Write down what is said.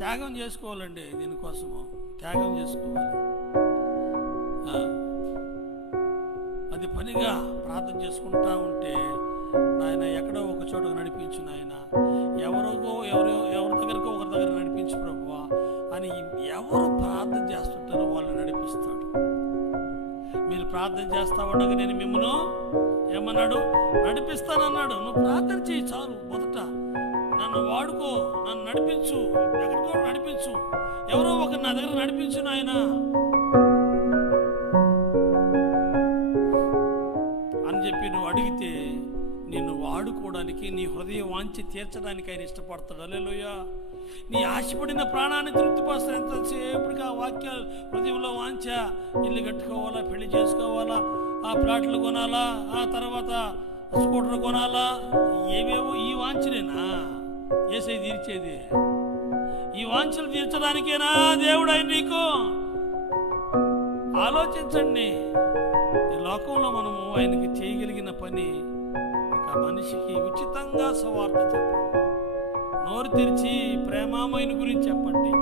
త్యాగం చేసుకోవాలండి, దీనికోసము త్యాగం చేసుకోవాలి. అది పనిగా ప్రార్థన చేసుకుంటా ఉంటే నాయన ఎక్కడో ఒక చోటకు నడిపించు నాయన, ఎవరి దగ్గరకో ఒకరి దగ్గర నడిపించు ప్రభువా అని ఎవరు ప్రార్థన చేస్తుంటారో వాళ్ళు నడిపిస్తాడు. మీరు ప్రార్థన చేస్తా ఉండగా నేను మిమ్మల్ని ఏమన్నాడు, నడిపిస్తానన్నాడు. నువ్వు ప్రార్థన చేయి చాలు. మొదట నన్ను వాడుకో, నన్ను నడిపించు, ఎక్కడికో నడిపించు, ఎవరో ఒకరు నా దగ్గర నడిపించు నాయన అని చెప్పి నువ్వు అడిగితే నిన్ను వాడుకోవడానికి, నీ హృదయ వాంఛ తీర్చడానికి ఆయన ఇష్టపడతాడు. హల్లెలూయా. నీ ఆశపడిన ప్రాణాన్ని తృప్తిపరుస్తాడు. ఎంతసేపటికి ఆ వాక్యాలు హృదయంలో వాంఛ, ఇల్లు కట్టుకోవాలా, పెళ్లి చేసుకోవాలా, ఆ ప్లాట్లు కొనాలా, ఆ తర్వాత స్కూటర్ కొనాలా, ఏవేవో ఈ వాంఛనేనా యేసయ్య తీర్చేది? ఈ వాంఛలు తీర్చడానికేనా దేవుడు ఆయన నీకు? ఆలోచించండి. ఈ లోకంలో మనము ఆయనకి చేయగలిగిన పని, ఒక మనిషికి ఉచితంగా సువార్త చెప్పండి, నోరు తెరిచి ప్రేమామయుని గురించి చెప్పండి.